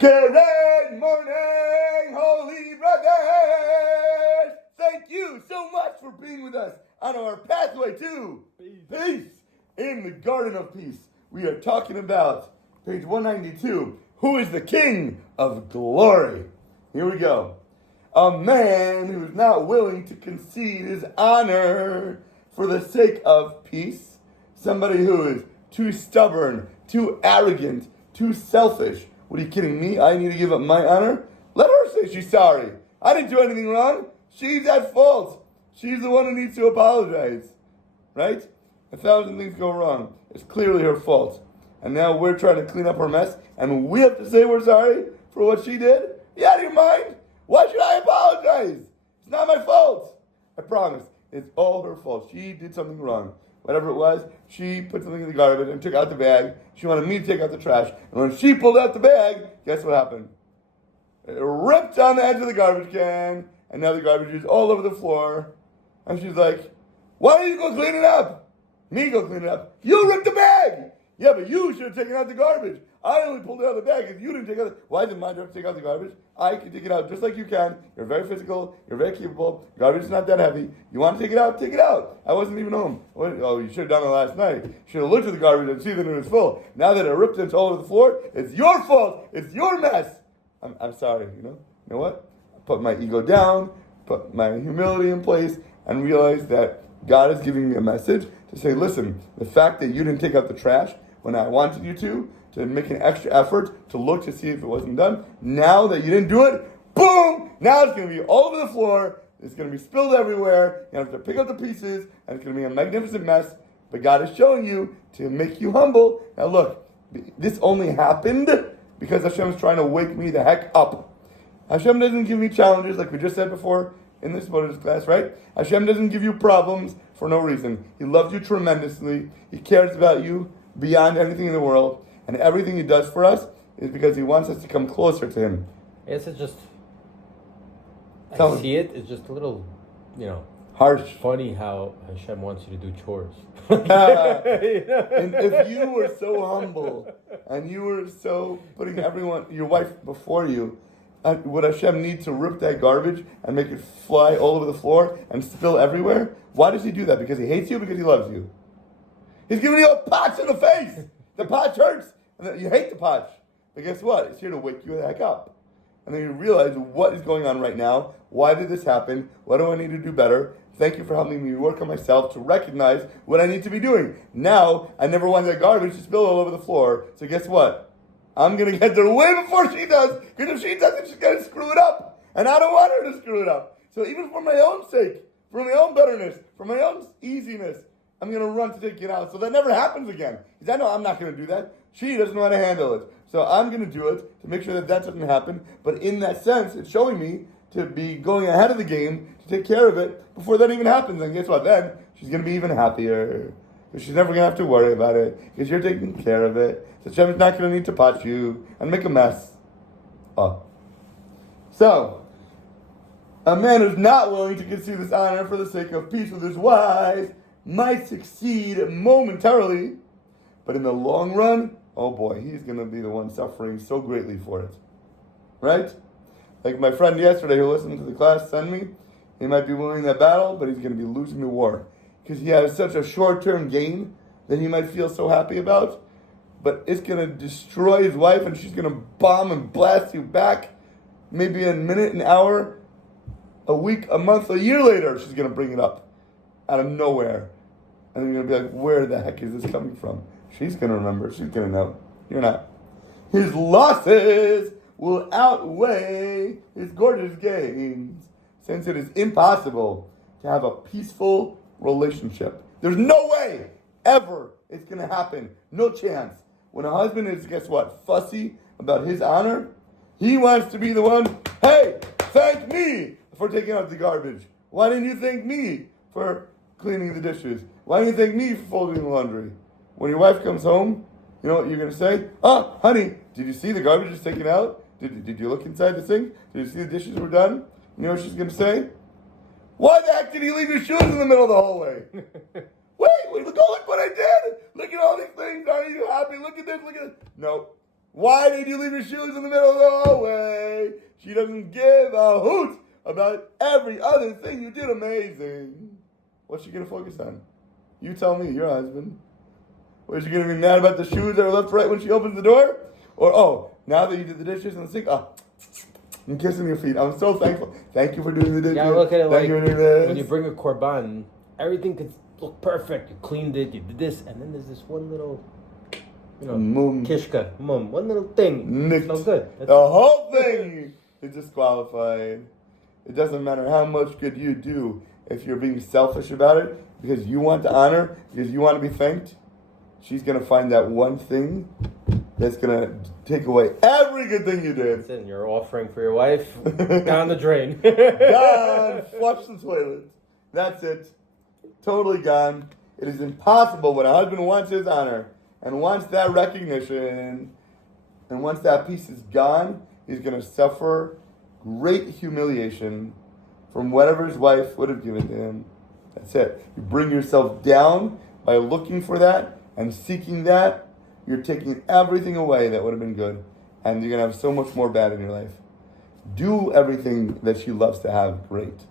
Good morning, holy brothers! Thank you so much for being with us on our pathway to peace in the Garden of Peace. We are talking about page 192. Who is the King of Glory? Here we go. A man who is not willing to concede his honor for the sake of peace. Somebody who is too stubborn, too arrogant, too selfish. What are you kidding me? I need to give up my honor? Let her say she's sorry. I didn't do anything wrong. She's at fault. She's the one who needs to apologize. Right? 1,000 things go wrong. It's clearly her fault. And now we're trying to clean up her mess, and we have to say we're sorry for what she did? You out of your mind? Why should I apologize? It's not my fault. I promise. It's all her fault. She did something wrong. Whatever it was, she put something in the garbage and took out the bag. She wanted me to take out the trash. And when she pulled out the bag, guess what happened? It ripped on the edge of the garbage can, and now the garbage is all over the floor. And she's like, why don't you go clean it up? Me go clean it up. You ripped the bag! Yeah, but you should have taken out the garbage. I only pulled it out of the bag because you didn't take out Why is it my job to take out the garbage? I can take it out just like you can. You're very physical. You're very capable. Garbage is not that heavy. You want to take it out? Take it out. I wasn't even home. Oh, you should have done it last night. You should have looked at the garbage and see that it was full. Now that it ripped it all over the floor, it's your fault. It's your mess. I'm sorry, You know what? I put my ego down, put my humility in place, and realized that God is giving me a message to say, listen, the fact that you didn't take out the trash when I wanted you to make an extra effort to look to see if it wasn't done. Now that you didn't do it, boom! Now it's going to be all over the floor. It's going to be spilled everywhere. You have to pick up the pieces, and it's going to be a magnificent mess. But God is showing you to make you humble. Now look, this only happened because Hashem is trying to wake me the heck up. Hashem doesn't give me challenges like we just said before in this class, right? Hashem doesn't give you problems for no reason. He loves you tremendously. He cares about you beyond anything in the world. And everything He does for us is because He wants us to come closer to Him. It's just, Tell see it, it's just a little, harsh. Funny how Hashem wants you to do chores. And if you were so humble and you were so putting your wife before you, would Hashem need to rip that garbage and make it fly all over the floor and spill everywhere? Why does He do that? Because He hates you or because He loves you? He's giving you a potch in the face. The potch hurts. And you hate the potch. But guess what? It's here to wake you the heck up. And then you realize what is going on right now. Why did this happen? What do I need to do better? Thank you for helping me work on myself to recognize what I need to be doing. Now, I never want that garbage to spill all over the floor. So guess what? I'm going to get there way before she does. Because if she doesn't, she's going to screw it up. And I don't want her to screw it up. So even for my own sake, for my own betterness, for my own easiness, I'm going to run to take it out. So that never happens again. Because I know I'm not going to do that. She doesn't know how to handle it. So I'm going to do it to make sure that doesn't happen. But in that sense, it's showing me to be going ahead of the game to take care of it before that even happens. And guess what? Then she's going to be even happier. Because she's never going to have to worry about it. Because you're taking care of it. So Shem's not going to need to potch you and make a mess. Oh. So, a man who's not willing to concede this honor for the sake of peace with his wife might succeed momentarily. But in the long run, oh boy, he's going to be the one suffering so greatly for it. Right? Like my friend yesterday who listened to the class sent me, he might be winning that battle, but he's going to be losing the war. Because he has such a short-term gain that he might feel so happy about. But it's going to destroy his wife, and she's going to bomb and blast you back. Maybe a minute, an hour, a week, a month, a year later, she's going to bring it up out of nowhere. And you're going to be like, where the heck is this coming from? She's going to remember. She's going to know. You're not. His losses will outweigh his gorgeous gains, since it is impossible to have a peaceful relationship. There's no way, ever, it's going to happen. No chance. When a husband is, guess what, fussy about his honor, he wants to be the one, hey, thank me for taking out the garbage. Why didn't you thank me for cleaning the dishes? Why didn't you thank me for folding the laundry? When your wife comes home, you know what you're going to say? Oh, honey, did you see the garbage is taken out? Did you look inside the sink? Did you see the dishes were done? You know what she's going to say? Why the heck did you leave your shoes in the middle of the hallway? Wait, look what I did. Look at all these things. Are you happy? Look at this, look at this. No, Why did you leave your shoes in the middle of the hallway? She doesn't give a hoot about every other thing you did amazing. What's she going to focus on? You tell me, your husband. Or is she going to be mad about the shoes that are left right when she opens the door? Or, oh, now that you did the dishes in the sink, I'm kissing your feet. I'm so thankful. Thank you for doing the dishes. Yeah, look at it. Thank you for doing this. When you bring a korban, everything could look perfect. You cleaned it, you did this, and then there's this one little, kishka, one little thing. Nicked. It's no good. The whole thing is disqualified. It doesn't matter how much good you do if you're being selfish about it, because you want to honor, because you want to be thanked. She's going to find that one thing that's going to take away every good thing you did. That's it. You're offering for your wife, down the drain. Gone. Flush the toilet. That's it. Totally gone. It is impossible when a husband wants his honor and wants that recognition, and once that piece is gone, he's going to suffer great humiliation from whatever his wife would have given to him. That's it. You bring yourself down by looking for that and seeking that. You're taking everything away that would have been good, and you're going to have so much more bad in your life. Do everything that she loves to have great.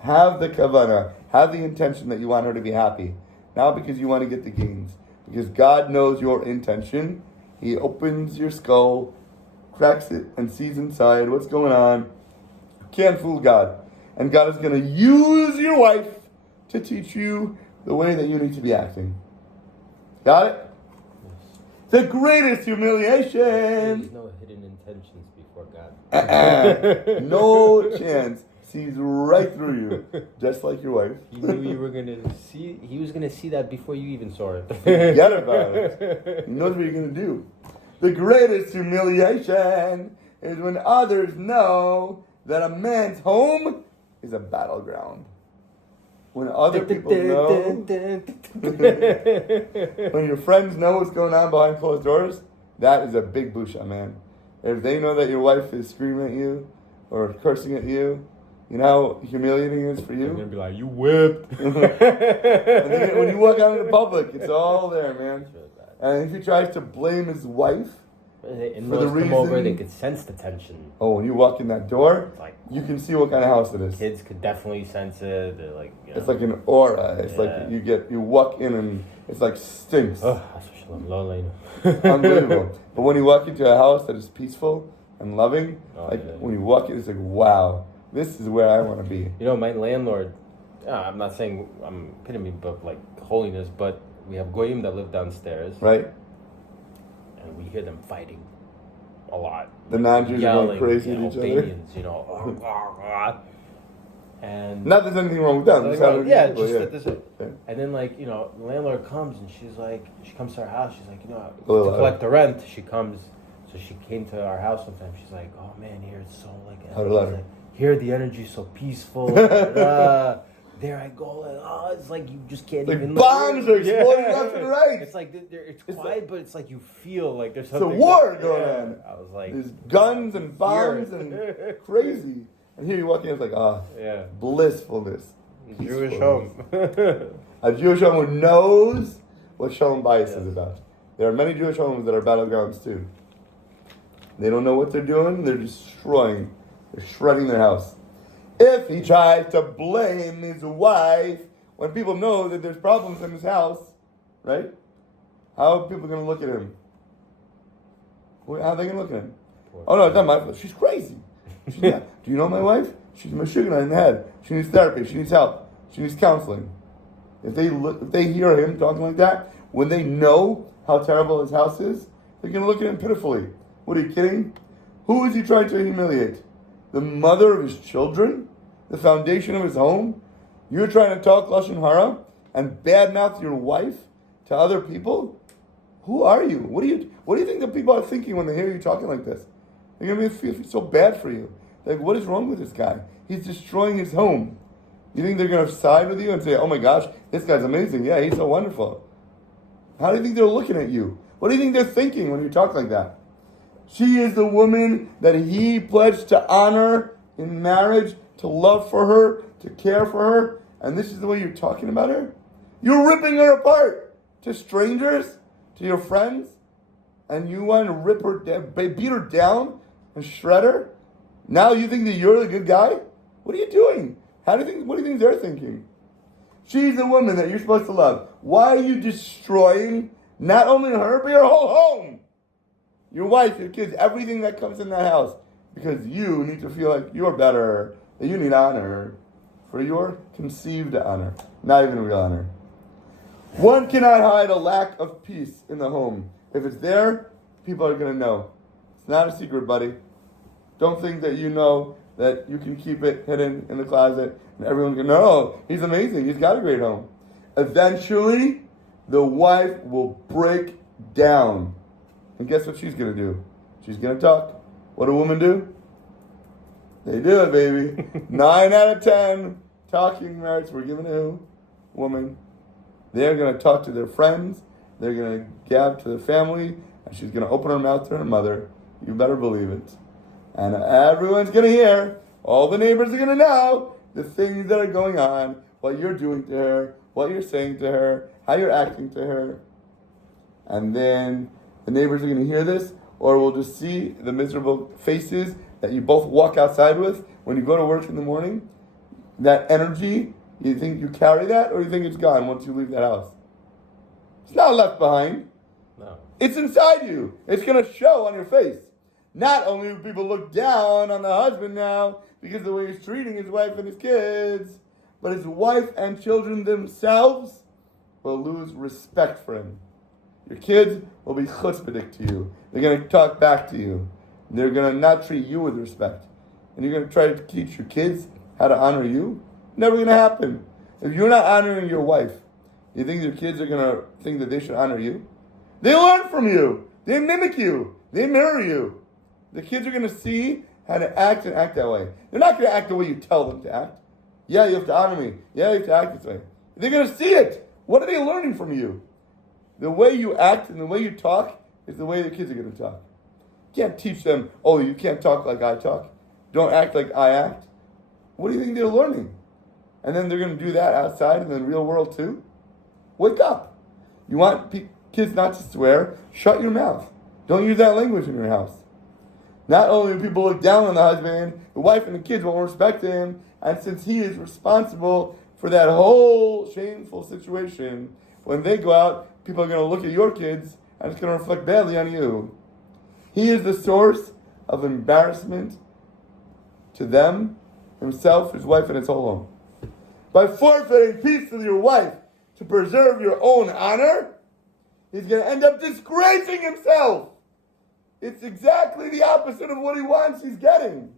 Have the kavanah, have the intention that you want her to be happy, not because you want to get the gains. Because God knows your intention. He opens your skull, cracks it, and sees inside what's going on. Can't fool God. And God is going to use your wife to teach you the way that you need to be acting. Got it? The greatest humiliation. There's no hidden intentions before God. No chance. Sees right through you, just like your wife. He knew you were gonna see. He was gonna see that before you even saw it. Forget about it. He knows what you're gonna do. The greatest humiliation is when others know that a man's home is a battleground. When other people know, when your friends know what's going on behind closed doors, that is a big busha, man. If they know that your wife is screaming at you or cursing at you, you know how humiliating it is for you? They're gonna be like, you whipped. And then when you walk out into public, it's all there, man. And if he tries to blame his wife for the reason, come over, they could sense the tension. Oh, when you walk in that door, like, you can see what kind of house it is. Kids could definitely sense it. They're like, it's like an aura. It's like you walk in and it's like stinks. Unbelievable. But when you walk into a house that is peaceful and loving, when you walk in, it's like, wow. This is where I want to be. You know, my landlord, I'm not saying I'm epitome of like holiness, but we have goyim that live downstairs. Right. And we hear them fighting a lot. The non-Jews are going crazy at each Albanians, other. And not there's anything wrong with them. And then the landlord comes and she comes to our house. She's like, to collect the rent. She comes. So she came to our house one time. She's like, oh man, here it's so here the energy's so peaceful. There I go. It's like you just can't even. Bombs are exploding left and right. It's like it's quiet, but it's like you feel like there's it's something. It's a war going on. I was like, there's guns and bombs and crazy. And here you walk in, it's like blissfulness. Jewish home. A Jewish home who knows what Shalom Bayis is about. There are many Jewish homes that are battlegrounds too. They don't know what they're doing. They're destroying. They're shredding their house. If he tries to blame his wife when people know that there's problems in his house, right? How are people going to look at him? How are they going to look at him? Oh no, it's not my fault. She's crazy. She's not. Do you know my wife? She's mashugana in the head. She needs therapy. She needs help. She needs counseling. If they hear him talking like that, when they know how terrible his house is, they're going to look at him pitifully. What, are you kidding? Who is he trying to humiliate? The mother of his children? The foundation of his home? You're trying to talk Lashon Hara and badmouth your wife to other people? Who are you? What do you think the people are thinking when they hear you talking like this? They're going to feel so bad for you. Like, what is wrong with this guy? He's destroying his home. You think they're going to side with you and say, oh my gosh, this guy's amazing. Yeah, he's so wonderful. How do you think they're looking at you? What do you think they're thinking when you talk like that? She is the woman that he pledged to honor in marriage, to love for her, to care for her, and this is the way you're talking about her? You're ripping her apart to strangers, to your friends. and you want to rip her down, beat her down and shred her? Now you think that you're the good guy? What are you doing? What do you think they're thinking? She's the woman that you're supposed to love. Why are you destroying not only her, but your whole home? Your wife, your kids, everything that comes in that house. Because you need to feel like you're better, that you need honor for your conceived honor, not even real honor. One cannot hide a lack of peace in the home. If it's there, people are going to know. It's not a secret, buddy. Don't think that you know that you can keep it hidden in the closet and everyone's going to know, oh, he's amazing, he's got a great home. Eventually, the wife will break down. And guess what she's going to do? She's going to talk. What do women do? They do it, baby. 9 out of 10 talking merits were given to who? Woman. They're going to talk to their friends. They're going to gab to their family. And she's going to open her mouth to her mother. You better believe it. And everyone's going to hear. All the neighbors are going to know the things that are going on. What you're doing to her. What you're saying to her. How you're acting to her. And then the neighbors are going to hear this. Or we'll just see the miserable faces that you both walk outside with when you go to work in the morning. That energy, you think you carry that, or you think it's gone once you leave that house? It's not left behind. No. It's inside you. It's going to show on your face. Not only do people look down on the husband now because of the way he's treating his wife and his kids, but his wife and children themselves will lose respect for him. Your kids will be chutzpahdik to you. They're going to talk back to you. They're going to not treat you with respect. And you're going to try to teach your kids how to honor you? Never going to happen. If you're not honoring your wife, you think your kids are going to think that they should honor you? They learn from you. They mimic you. They mirror you. The kids are going to see how to act and act that way. They're not going to act the way you tell them to act. Yeah, you have to honor me. Yeah, you have to act this way. They're going to see it. What are they learning from you? The way you act and the way you talk is the way the kids are going to talk. You can't teach them, oh, you can't talk like I talk. Don't act like I act. What do you think they're learning? And then they're going to do that outside in the real world too? Wake up. You want kids not to swear? Shut your mouth. Don't use that language in your house. Not only do people look down on the husband, the wife and the kids won't respect him, and since he is responsible for that whole shameful situation, when they go out, people are going to look at your kids and it's going to reflect badly on you. He is the source of embarrassment to them, himself, his wife, and his whole home. By forfeiting peace with your wife to preserve your own honor, he's going to end up disgracing himself. It's exactly the opposite of what he wants, he's getting.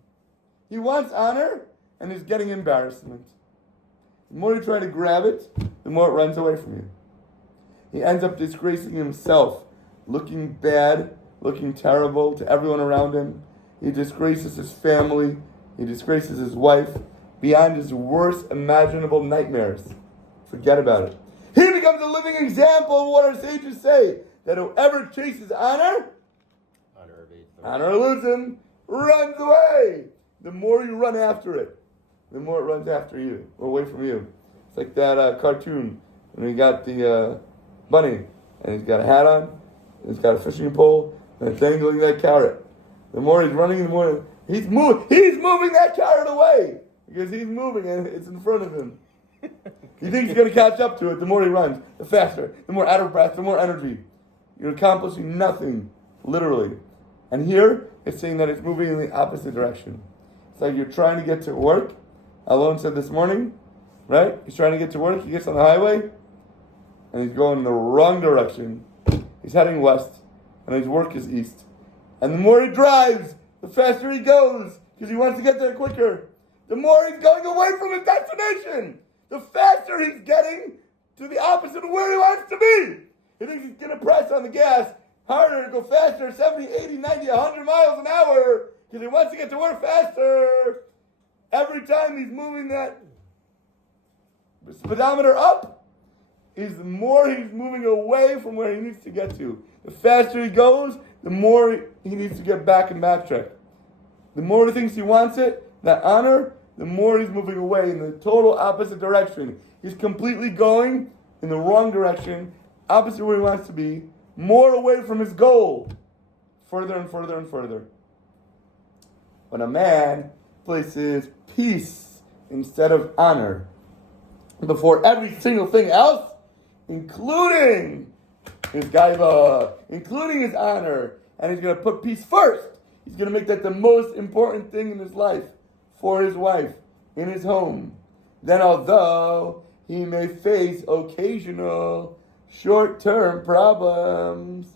He wants honor, and he's getting embarrassment. The more you try to grab it, the more it runs away from you. He ends up disgracing himself, looking bad, looking terrible to everyone around him. He disgraces his family. He disgraces his wife beyond his worst imaginable nightmares. Forget about it. He becomes a living example of what our sages say, that whoever chases honor eludes him, runs away. The more you run after it, the more it runs after you, or away from you. It's like that cartoon when he got the bunny, and he's got a hat on, and he's got a fishing pole, and it's dangling that carrot. The more he's running, the more he's moving that carrot away, because he's moving and it's in front of him. He thinks he's going to catch up to it. The more he runs, the faster, the more out of breath, the more energy. You're accomplishing nothing, literally. And here, it's saying that it's moving in the opposite direction. It's like you're trying to get to work. Alon said this morning, right? He's trying to get to work. He gets on the highway, and he's going in the wrong direction. He's heading west, and his work is east. And the more he drives, the faster he goes, because he wants to get there quicker. The more he's going away from his destination, the faster he's getting to the opposite of where he wants to be. He thinks he's going to press on the gas harder to go faster, 70, 80, 90, 100 miles an hour, because he wants to get to work faster. Every time he's moving that speedometer up, the more he's moving away from where he needs to get to. The faster he goes, the more he needs to get back and backtrack. The more he thinks he wants it, that honor, the more he's moving away in the total opposite direction. He's completely going in the wrong direction, opposite where he wants to be, more away from his goal, further and further and further. When a man places peace instead of honor before every single thing else, including his gaiva, including his honor, and he's going to put peace first. He's going to make that the most important thing in his life for his wife, in his home. Then although he may face occasional short-term problems,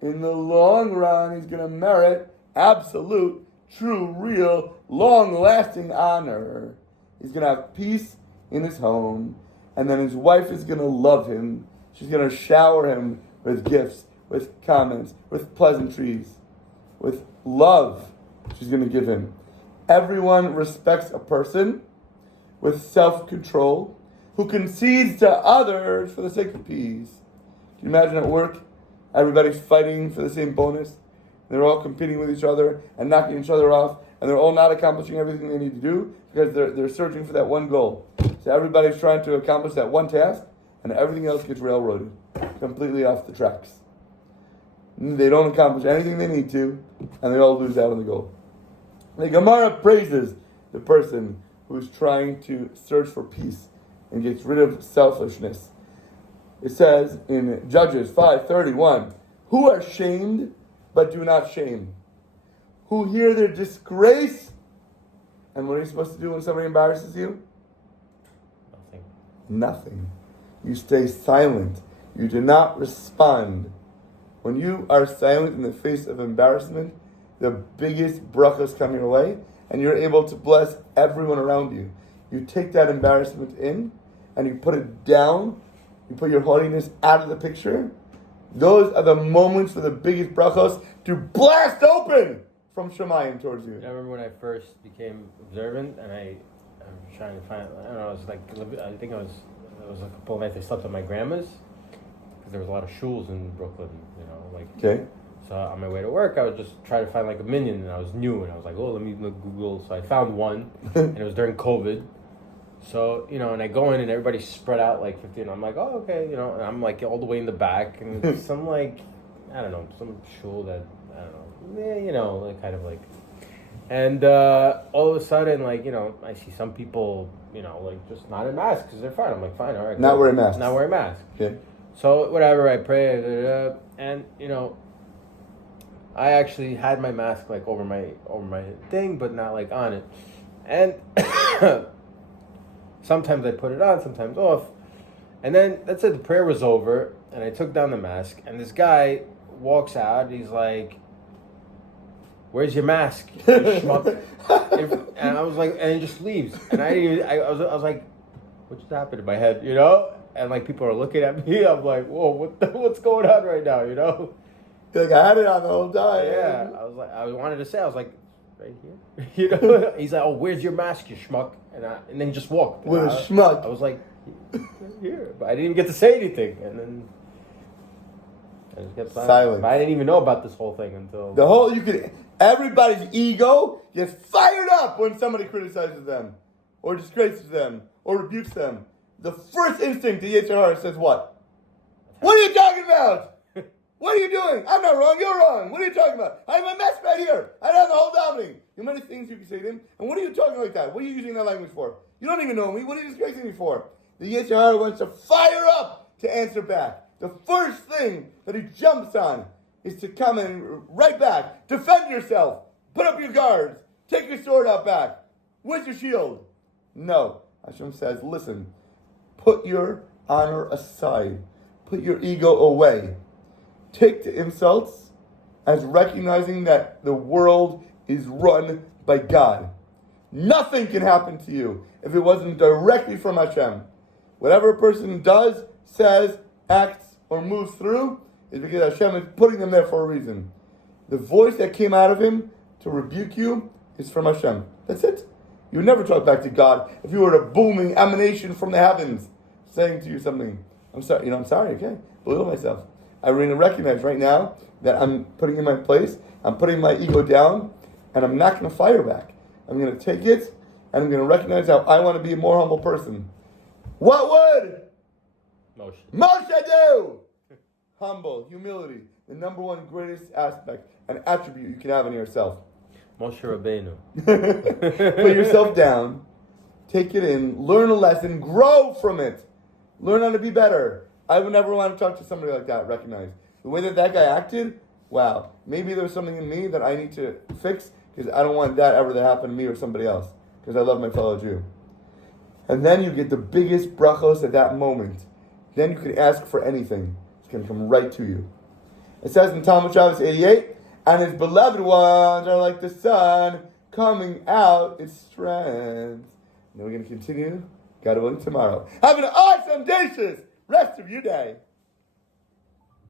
in the long run he's going to merit absolute, true, real, long-lasting honor. He's going to have peace in his home, and then his wife is going to love him. She's going to shower him with gifts, with comments, with pleasantries, with love she's going to give him. Everyone respects a person with self-control who concedes to others for the sake of peace. Can you imagine at work, everybody's fighting for the same bonus? They're all competing with each other and knocking each other off, and they're all not accomplishing everything they need to do because they're searching for that one goal. So everybody's trying to accomplish that one task, and everything else gets railroaded, completely off the tracks. They don't accomplish anything they need to, and they all lose out on the goal. The Gemara praises the person who's trying to search for peace and gets rid of selfishness. It says in Judges 5:31, who are shamed but do not shame, who hear their disgrace. And what are you supposed to do when somebody embarrasses you? Nothing. You stay silent. You do not respond. When you are silent in the face of embarrassment, the biggest brachas come your way, and you're able to bless everyone around you. You take that embarrassment in, and you put it down. You put your haughtiness out of the picture. Those are the moments for the biggest brachos to blast open from Shemayim towards you. I remember when I first became observant, and I'm trying to find, I don't know, it was like, I think it was a couple of nights I slept at my grandma's, because there was a lot of shuls in Brooklyn, you know, like. Okay. So on my way to work, I would just try to find like a minyan, and I was new, and I was like, oh, let me look Google. So I found one, and it was during COVID. So, you know, and I go in, and everybody's spread out like 50, and I'm like, oh, okay, you know, and I'm like all the way in the back, and some like, I don't know, some shul that, I don't know, you know, like kind of like, and all of a sudden, like, you know, I see some people, you know, like just not in masks because they're fine. I'm like, fine, all right. Not wearing masks. Not wearing masks. Okay. So whatever, I pray, and you know, I actually had my mask like over my thing, but not like on it. And sometimes I put it on, sometimes off. And then that's it. The prayer was over, and I took down the mask. And this guy walks out. He's like, "Where's your mask, you schmuck?" And I was like, and he just leaves. And I was like, what just happened in my head, you know? And like people are looking at me. I'm like, whoa, what's going on right now, you know? Like I had it on the whole time. Yeah, I wanted to say, I was like, right here, you know. He's like, oh, where's your mask, you schmuck? And then he just walked. With a schmuck. I was like, here, but I didn't even get to say anything, and then I just kept silent. But I didn't even know about this whole thing until everybody's ego gets fired up when somebody criticizes them, or disgraces them, or rebukes them. The first instinct, the Yetzer Hara says, what? What are you talking about? What are you doing? I'm not wrong, you're wrong. What are you talking about? I have a mess right here. I have the whole davening. You know many things you can say to him? And what are you talking like that? What are you using that language for? You don't even know me. What are you disgracing me for? The Yetzer Hara wants to fire up to answer back. The first thing that he jumps on is to come in right back. Defend yourself. Put up your guards. Take your sword out back. Where's your shield? No. Hashem says, listen, put your honor aside. Put your ego away. Take the insults as recognizing that the world is run by God. Nothing can happen to you if it wasn't directly from Hashem. Whatever a person does, says, acts, or moves through is because Hashem is putting them there for a reason. The voice that came out of him to rebuke you is from Hashem. That's it. You would never talk back to God if you were a booming emanation from the heavens saying to you something. I'm sorry, I'm sorry, okay? Believe myself. I really recognize right now that I'm putting in my place, I'm putting my ego down, and I'm not going to fire back. I'm going to take it, and I'm going to recognize how I want to be a more humble person. What would Moshe do? humble, humility, the number one greatest aspect and attribute you can have in yourself. Moshe Rabbeinu. Put yourself down, take it in, learn a lesson, grow from it. Learn how to be better. I would never want to talk to somebody like that, recognize. The way that guy acted, wow. Maybe there's something in me that I need to fix because I don't want that ever to happen to me or somebody else because I love my fellow Jew. And then you get the biggest brachos at that moment. Then you can ask for anything. It's going to come right to you. It says in Talmud Shabbos 88, and his beloved ones are like the sun coming out its strength. And then we're going to continue, God willing, tomorrow. Have an awesome, delicious rest of your day.